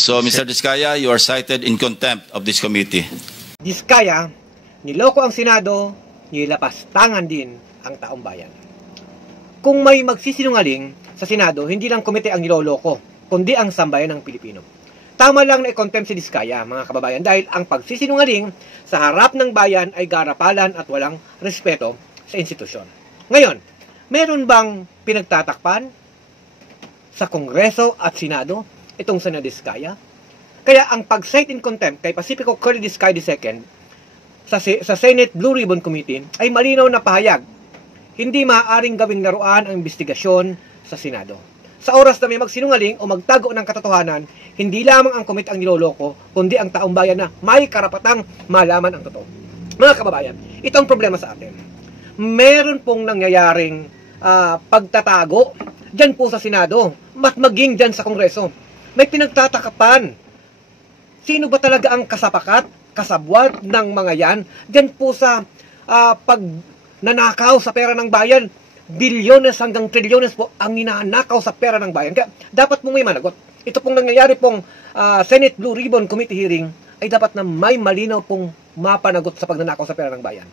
So, Mr. Diskaya, you are cited in contempt of this committee. Diskaya, niloko ang Senado, nilapastangan din ang taong bayan. Kung may magsisinungaling sa Senado, hindi lang komite ang niloloko, kundi ang sambayan ng Pilipino. Tama lang na i-contempt si Diskaya, mga kababayan, dahil ang pagsisinungaling sa harap ng bayan ay garapalan at walang respeto sa institusyon. Ngayon, meron bang pinagtatakpan sa Kongreso at Senado itong Senador Diskaya? Kaya ang pag-cite in contempt kay Pacifico Curly Diskaya II sa Senate Blue Ribbon Committee ay malinaw na pahayag. Hindi maaaring gawing laruan ang investigasyon sa Senado. Sa oras na may magsinungaling o magtago ng katotohanan, hindi lamang ang komite ang niloloko, kundi ang taong bayan na may karapatang malaman ang totoo. Mga kababayan, ito ang problema sa atin. Meron pong nangyayaring pagtatago dyan po sa Senado, at maging dyan sa Kongreso. May pinagtatakapan. Sino ba talaga ang kasapakat, kasabwat ng mga yan? Dyan po sa pagnanakaw sa pera ng bayan, bilyones hanggang trilyones po ang ninanakaw sa pera ng bayan. Kaya dapat mong may managot. Ito pong nangyayari pong Senate Blue Ribbon Committee hearing ay dapat na may malinaw pong mapanagot sa pagnanakaw sa pera ng bayan.